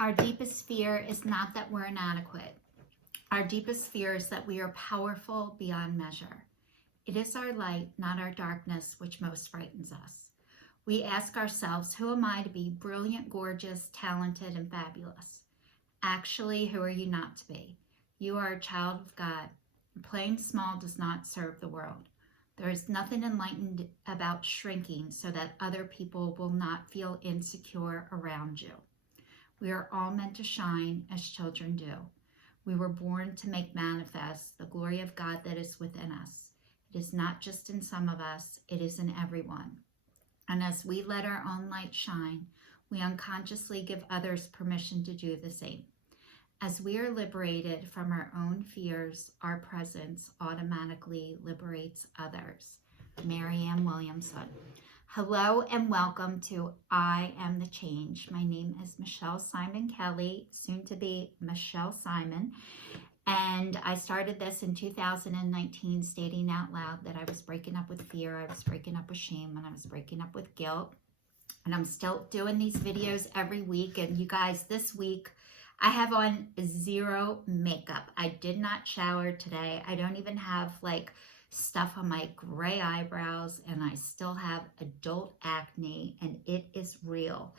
Our deepest fear is not that we're inadequate. Our deepest fear is that we are powerful beyond measure. It is our light, not our darkness, which most frightens us. We ask ourselves, who am I to be brilliant, gorgeous, talented, and fabulous? Actually, who are you not to be? You are a child of God. Playing small does not serve the world. There is nothing enlightened about shrinking so that other people will not feel insecure around you. We are all meant to shine as children do. We were born to make manifest the glory of God that is within us. It is not just in some of us, it is in everyone. And as we let our own light shine, we unconsciously give others permission to do the same. As we are liberated from our own fears, our presence automatically liberates others. Marianne Williamson. Hello and welcome to I Am the Change. My name is Michelle Simon Kelly, soon to be Michelle Simon. And I started this in 2019, stating out loud that I was breaking up with fear, I was breaking up with shame, and I was breaking up with guilt. And I'm still doing these videos every week. And you guys, this week, I have on zero makeup. I did not shower today. I don't even have stuff on my gray eyebrows, and I still have adult acne, and it is real.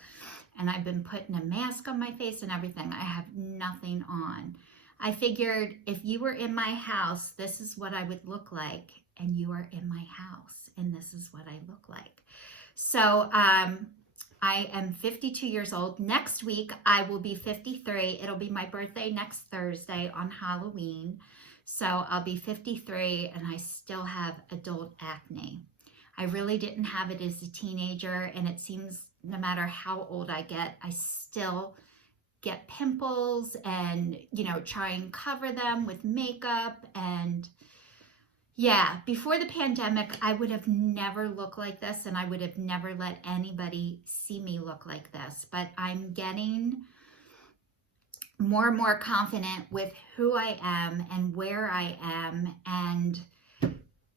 And I've been putting a mask on my face and everything. I have nothing on. I figured if you were in my house, this is what I would look like, and you are in my house, and this is what I look like. So I am 52 years old. Next week, I will be 53. It'll be my birthday next Thursday on Halloween. So I'll be 53 and I still have adult acne. I really didn't have it as a teenager, and it seems no matter how old I get, I still get pimples and, try and cover them with makeup. And yeah, before the pandemic, I would have never looked like this, and I would have never let anybody see me look like this. But I'm getting more and more confident with who I am and where I am, and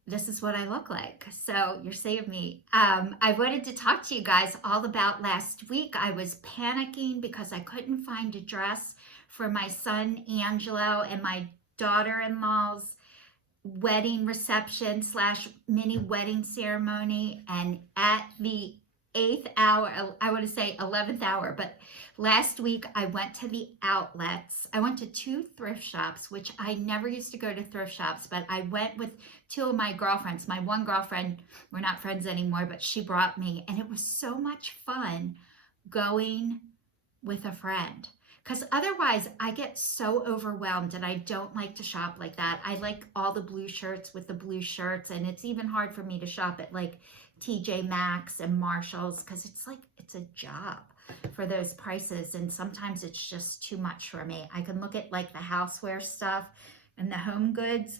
this is what I look like. So you're saving me. I wanted to talk to you guys all about last week. I was panicking because I couldn't find a dress for my son Angelo and my daughter-in-law's wedding reception / mini wedding ceremony, and at the 8th hour, I want to say 11th hour, but last week I went to the outlets. I went to 2 thrift shops, which I never used to go to thrift shops, but I went with 2 of my girlfriends. My one girlfriend, we're not friends anymore, but she brought me, and it was so much fun going with a friend. Because otherwise, I get so overwhelmed, and I don't like to shop like that. I like all the blue shirts with the blue shirts, and it's even hard for me to shop at TJ Maxx and Marshalls, because it's a job for those prices, and sometimes it's just too much for me. I can look at the houseware stuff and the home goods,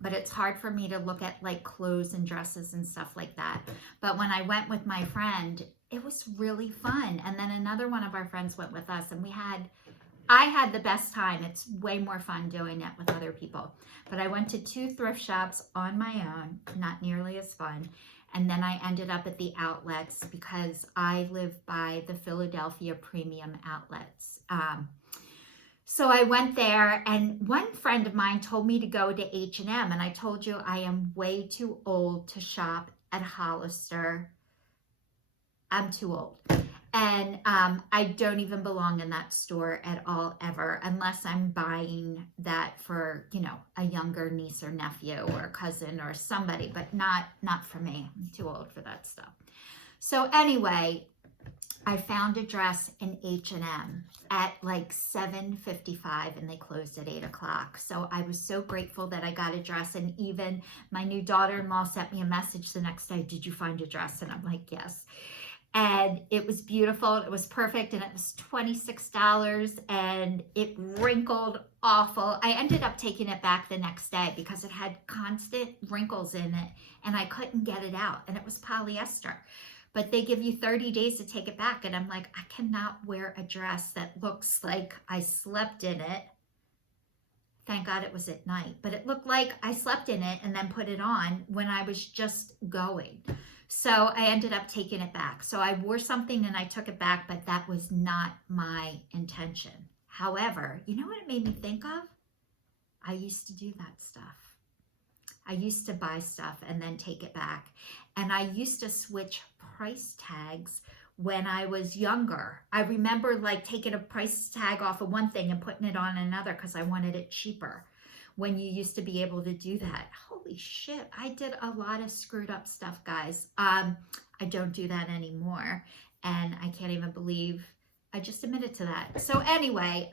but it's hard for me to look at clothes and dresses and stuff like that. But when I went with my friend, it was really fun. And then another one of our friends went with us, and I had the best time. It's way more fun doing it with other people. But I went to 2 thrift shops on my own, not nearly as fun. And then I ended up at the outlets because I live by the Philadelphia Premium Outlets. So I went there, and one friend of mine told me to go to H&M, and I told you I am way too old to shop at Hollister. I'm too old. And I don't even belong in that store at all, ever, unless I'm buying that for, a younger niece or nephew or cousin or somebody, but not for me. I'm too old for that stuff. So anyway, I found a dress in H&M at 7:55, and they closed at 8 o'clock. So I was so grateful that I got a dress, and even my new daughter-in-law sent me a message the next day, did you find a dress? And I'm like, yes. And it was beautiful, it was perfect, and it was $26, and it wrinkled awful. I ended up taking it back the next day because it had constant wrinkles in it, and I couldn't get it out, and it was polyester. But they give you 30 days to take it back, and I'm like, I cannot wear a dress that looks like I slept in it. Thank God it was at night, but it looked like I slept in it and then put it on when I was just going. So I ended up taking it back. So I wore something and I took it back, but that was not my intention. However, you know what it made me think of? I used to do that stuff. I used to buy stuff and then take it back. And I used to switch price tags when I was younger. I remember like taking a price tag off of one thing and putting it on another because I wanted it cheaper, when you used to be able to do that. Holy shit, I did a lot of screwed up stuff, guys. I don't do that anymore. And I can't even believe I just admitted to that. So anyway,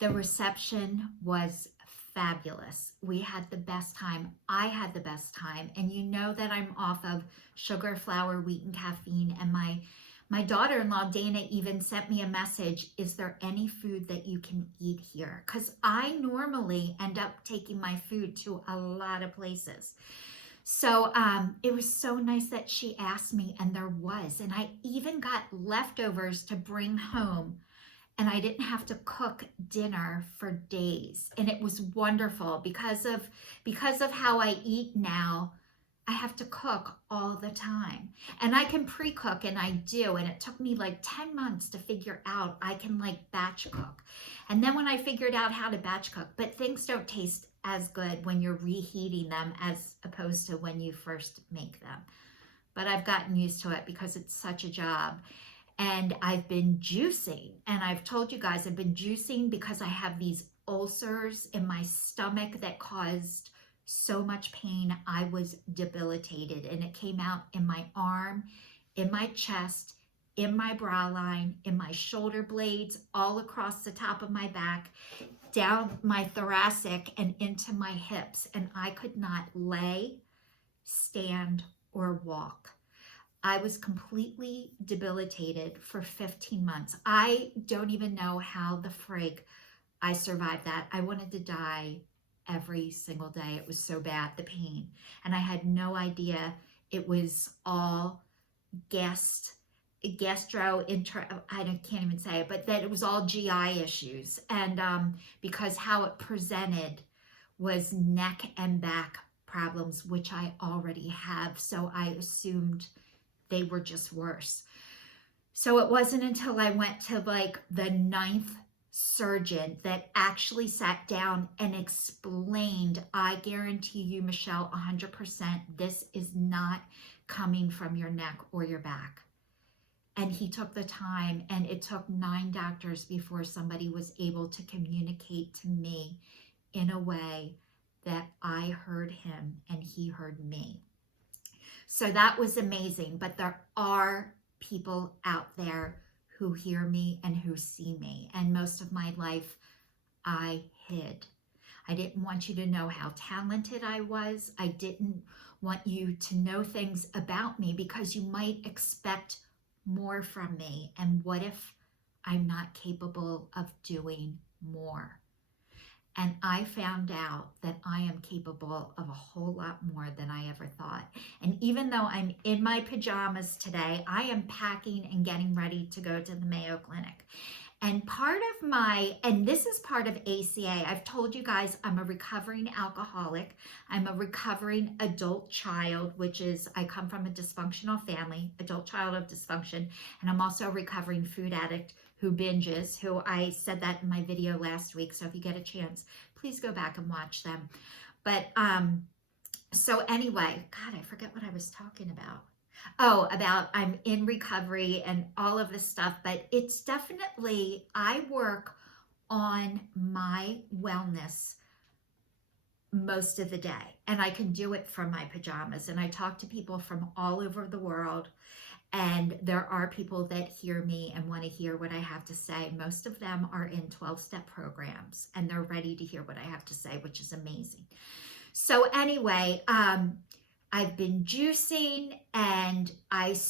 the reception was fabulous. We had the best time. I had the best time. And you know that I'm off of sugar, flour, wheat, and caffeine. And my daughter-in-law, Dana, even sent me a message. Is there any food that you can eat here? Because I normally end up taking my food to a lot of places. So it was so nice that she asked me, and there was. And I even got leftovers to bring home. And I didn't have to cook dinner for days. And it was wonderful because of how I eat now. I have to cook all the time. And I can pre-cook, and I do. And it took me like 10 months to figure out I can like batch cook. And then when I figured out how to batch cook, but things don't taste as good when you're reheating them as opposed to when you first make them. But I've gotten used to it because it's such a job. And I've been juicing, and I've told you guys I've been juicing because I have these ulcers in my stomach that caused so much pain. I was debilitated, and it came out in my arm, in my chest, in my brow line, in my shoulder blades, all across the top of my back, down my thoracic, and into my hips. And I could not lay, stand, or walk. I was completely debilitated for 15 months. I don't even know how the frig I survived that. I wanted to die every single day. It was so bad, the pain. And I had no idea it was all I can't even say it, but that it was all GI issues. And because how it presented was neck and back problems, which I already have. So I assumed they were just worse. So it wasn't until I went to like the 9th surgeon that actually sat down and explained, I guarantee you, Michelle, 100%, this is not coming from your neck or your back. And he took the time, and it took 9 doctors before somebody was able to communicate to me in a way that I heard him and he heard me. So that was amazing. But there are people out there who hear me and who see me. And most of my life, I hid. I didn't want you to know how talented I was. I didn't want you to know things about me because you might expect more from me. And what if I'm not capable of doing more? And I found out that I am capable of a whole lot more than I ever thought. And even though I'm in my pajamas today, I am packing and getting ready to go to the Mayo Clinic. And this is part of ACA. I've told you guys I'm a recovering alcoholic. I'm a recovering adult child, which is, I come from a dysfunctional family, adult child of dysfunction. And I'm also a recovering food addict who binges, who I said that in my video last week. So if you get a chance, please go back and watch them. But so anyway, God, I forget what I was talking about. Oh, about I'm in recovery and all of this stuff, but it's definitely, I work on my wellness most of the day, and I can do it from my pajamas. And I talk to people from all over the world, and there are people that hear me and want to hear what I have to say. Most of them are in 12-step programs, and they're ready to hear what I have to say, which is amazing. So anyway, I've been juicing, and I've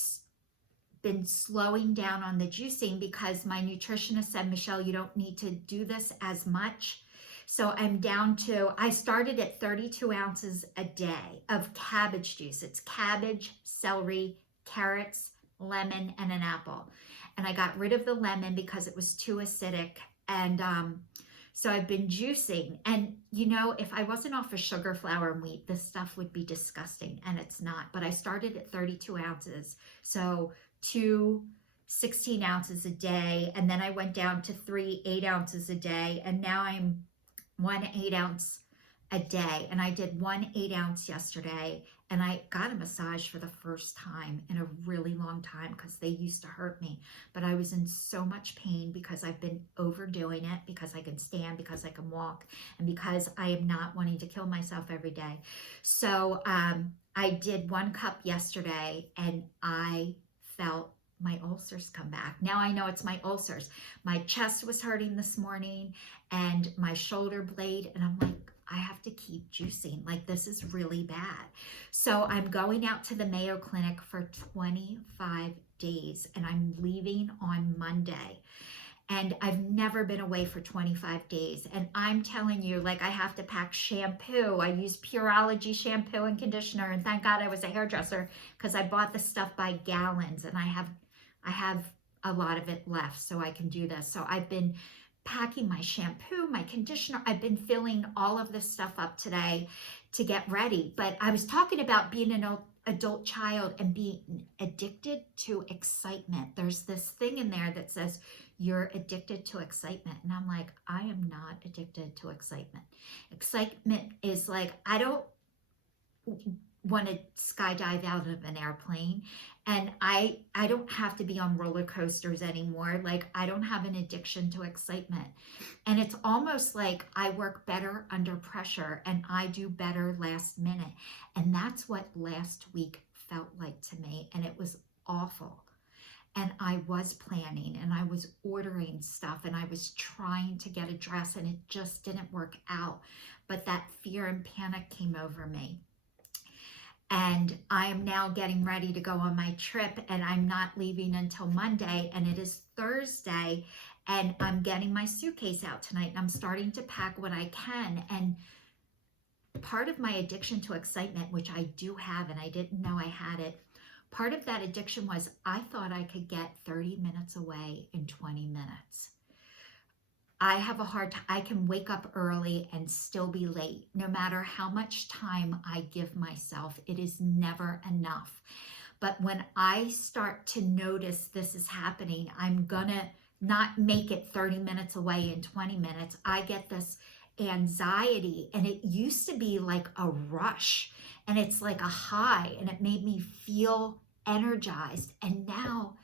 been slowing down on the juicing because my nutritionist said, Michelle, you don't need to do this as much. So I'm down to, I started at 32 ounces a day of cabbage juice. It's cabbage, celery, carrots, lemon, and an apple. And I got rid of the lemon because it was too acidic. And So I've been juicing, and you know, if I wasn't off of sugar, flour, and wheat, this stuff would be disgusting, and it's not. But I started at 32 ounces, so 2 16 ounces a day, and then I went down to 3 8 ounces a day, and now I'm 1 8 ounce a day. And I did 1 8 ounce yesterday, and I got a massage for the first time in a really long time because they used to hurt me. But I was in so much pain because I've been overdoing it, because I can stand, because I can walk, and because I am not wanting to kill myself every day. So I did 1 cup yesterday, and I felt my ulcers come back. Now I know it's my ulcers. My chest was hurting this morning and my shoulder blade, and I'm like, I have to keep juicing. Like, this is really bad. So I'm going out to the Mayo Clinic for 25 days, and I'm leaving on Monday. And I've never been away for 25 days. And I'm telling you, like, I have to pack shampoo. I use Pureology shampoo and conditioner. And thank God I was a hairdresser, because I bought the stuff by gallons, and I have a lot of it left, so I can do this. So I've been packing my shampoo, my conditioner. I've been filling all of this stuff up today to get ready. But I was talking about being an adult child and being addicted to excitement. There's this thing in there that says you're addicted to excitement. And I'm like, I am not addicted to excitement. Excitement is like, I don't want to skydive out of an airplane, and I don't have to be on roller coasters anymore. Like, I don't have an addiction to excitement. And it's almost like I work better under pressure, and I do better last minute. And that's what last week felt like to me, and it was awful. And I was planning, and I was ordering stuff, and I was trying to get a dress, and it just didn't work out. But that fear and panic came over me. And I am now getting ready to go on my trip, and I'm not leaving until Monday, and it is Thursday, and I'm getting my suitcase out tonight, and I'm starting to pack what I can. And part of my addiction to excitement, which I do have, and I didn't know I had it, part of that addiction was I thought I could get 30 minutes away in 20 minutes. I have a hard time. I can wake up early and still be late. No matter how much time I give myself, it is never enough. But when I start to notice this is happening, I'm gonna not make it 30 minutes away in 20 minutes. I get this anxiety, and it used to be like a rush, and it's like a high, and it made me feel energized. And now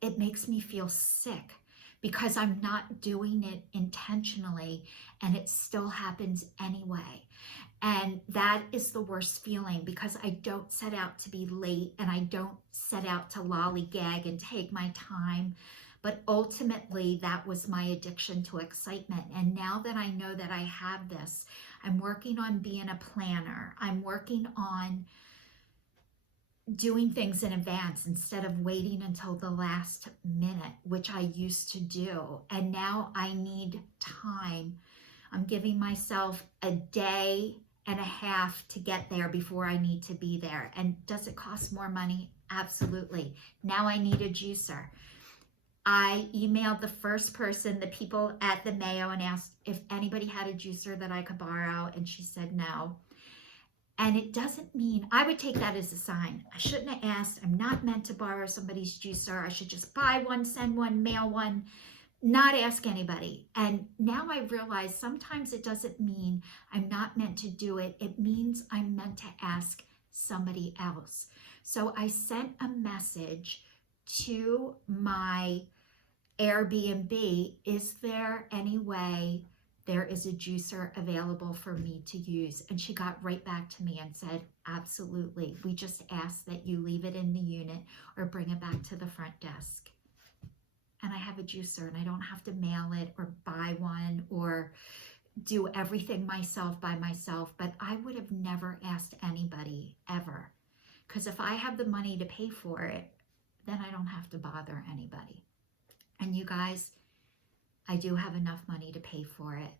it makes me feel sick, because I'm not doing it intentionally, and it still happens anyway. And that is the worst feeling, because I don't set out to be late, and I don't set out to lollygag and take my time. But ultimately, that was my addiction to excitement. And now that I know that I have this, I'm working on being a planner. I'm working on doing things in advance instead of waiting until the last minute, which I used to do. And now I need time. I'm giving myself a day and a half to get there before I need to be there. And does it cost more money? Absolutely. Now I need a juicer. I emailed the first person, the people at the Mayo, and asked if anybody had a juicer that I could borrow, and she said no. And it doesn't mean, I would take that as a sign. I shouldn't have asked. I'm not meant to borrow somebody's juicer. I should just buy one, send one, mail one, not ask anybody. And now I realize sometimes it doesn't mean I'm not meant to do it. It means I'm meant to ask somebody else. So I sent a message to my Airbnb, is there any way there is a juicer available for me to use? And she got right back to me and said, absolutely. We just ask that you leave it in the unit or bring it back to the front desk. And I have a juicer, and I don't have to mail it or buy one or do everything myself by myself. But I would have never asked anybody ever, because if I have the money to pay for it, then I don't have to bother anybody. And you guys, I do have enough money to pay for it,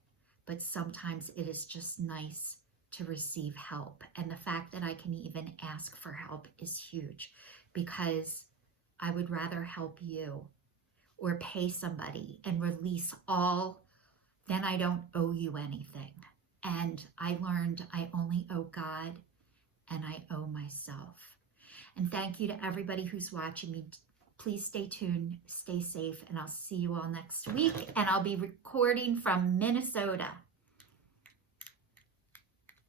but sometimes it is just nice to receive help. And the fact that I can even ask for help is huge, because I would rather help you or pay somebody and release all then I don't owe you anything. And I learned I only owe God and I owe myself. And thank you to everybody who's watching me. Please stay tuned, stay safe, and I'll see you all next week. And I'll be recording from Minnesota.